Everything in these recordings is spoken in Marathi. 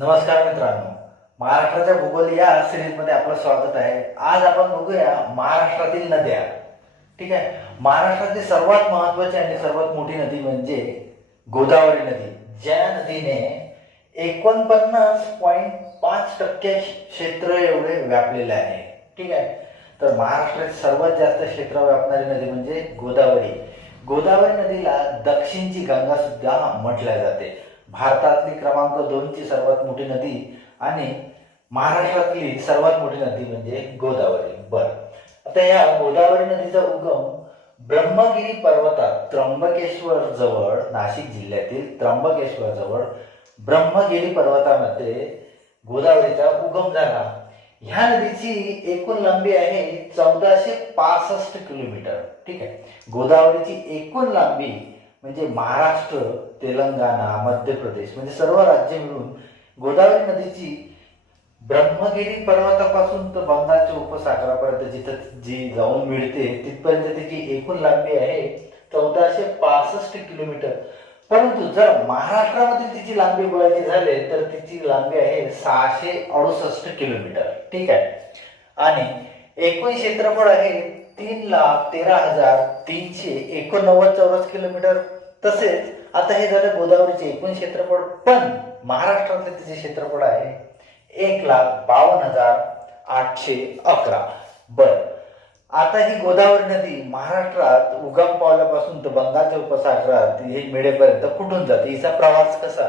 नमस्कार मित्रांनो, महाराष्ट्राच्या भूगोल या सिरीजमध्ये आपलं स्वागत आहे. आज आपण बघूया महाराष्ट्रातील नद्या. ठीक आहे. महाराष्ट्रातील सर्वात महत्त्वाची आणि सर्वात मोठी नदी म्हणजे गोदावरी नदी, ज्या नदीने 49.5% क्षेत्र एवढे व्यापलेले आहे. ठीक आहे. तर महाराष्ट्रातील सर्वात जास्त क्षेत्र व्यापणारी नदी म्हणजे गोदावरी. गोदावरी नदीला दक्षिणची गंगा सुद्धा म्हटले जाते. भारतातली क्रमांक 2 ची सर्वात मोठी नदी आणि महाराष्ट्रातली सर्वात मोठी नदी म्हणजे गोदावरी. आता या गोदावरी नदीचा उगम ब्रह्मगिरी पर्वतात त्र्यंबकेश्वर जवळ, नाशिक जिल्ह्यातील त्र्यंबकेश्वर जवळ ब्रह्मगिरी पर्वतामध्ये गोदावरीचा उगम झाला. ह्या नदीची एकूण लांबी आहे 1465 किलोमीटर. ठीक आहे. गोदावरीची एकूण लांबी म्हणजे महाराष्ट्र, तेलंगणा, मध्य प्रदेश म्हणजे सर्व राज्य मिळून गोदावरी नदीची ब्रह्मगिरी पर्वतापासून तर बंगालच्या उपसागरापर्यंत जिथं जी जाऊन मिळते तिथपर्यंत तिची एकूण लांबी आहे 1465 किलोमीटर. परंतु जर महाराष्ट्रामधील तिची लांबी बोलायची झाले तर तिची लांबी आहे 668 किलोमीटर. ठीक आहे. आणि एकूण क्षेत्रफळ आहे 3,13,389 चौरस किलोमीटर. तसेच आता हे झालं गोदावरीचे एकूण क्षेत्रफळ, पण महाराष्ट्रातले तिचे क्षेत्रफळ आहे 1,52,811. आता ही गोदावरी नदी महाराष्ट्रात उगम पावल्यापासून तर बंगालच्या उपसागरात हे मिळेपर्यंत कुठून जाते, हिचा प्रवास कसा,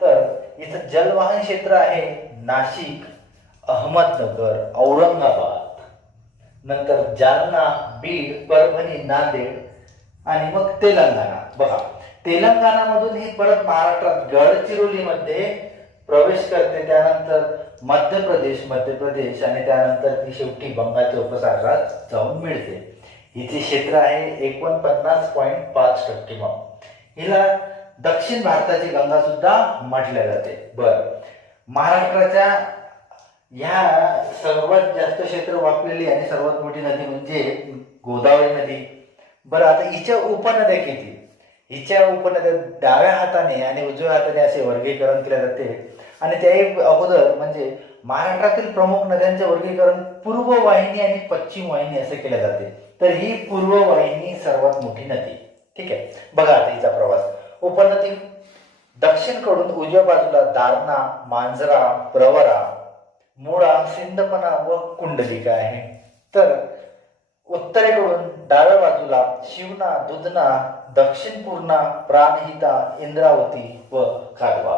तर इथं जलवाहन क्षेत्र आहे नाशिक, अहमदनगर, औरंगाबाद, नंतर जालना, बीड, परभणी, नांदेड आणि मग तेलंगणा. बघा, तेलंगणामधून ही परत महाराष्ट्रात गडचिरोलीमध्ये प्रवेश करते, त्यानंतर मध्य प्रदेश आणि त्यानंतर ती शेवटी बंगालच्या उपसागरात जाऊन मिळते. हिचे क्षेत्र आहे 49.5%. मग हिला दक्षिण भारताची गंगा सुद्धा म्हटले जाते. महाराष्ट्राच्या ह्या सर्वात जास्त क्षेत्र व्यापलेली आणि सर्वात मोठी नदी म्हणजे गोदावरी नदी. आता हिच्या उपनद्या किती? हिच्या उपनद्या डाव्या हाताने आणि उजव्या हाताने असे वर्गीकरण केले जाते. आणि त्याही अगोदर म्हणजे महाराष्ट्रातील प्रमुख नद्यांचे वर्गीकरण पूर्व वाहिनी आणि पश्चिम वाहिनी असे केले जाते. तर ही पूर्व वाहिनी सर्वात मोठी नदी. ठीक आहे. बघा आता हिचा प्रवास. उपनदी दक्षिणकडून उजव्या बाजूला दारणा, मांजरा, प्रवरा, मुळा, सिंदपना व कुंडलिका आहे. तर उत्तरेकडून डाव्या बाजूला शिवना, दुधना, दक्षिण पूर्णा, प्राणहिता, इंद्रावती व कादवा.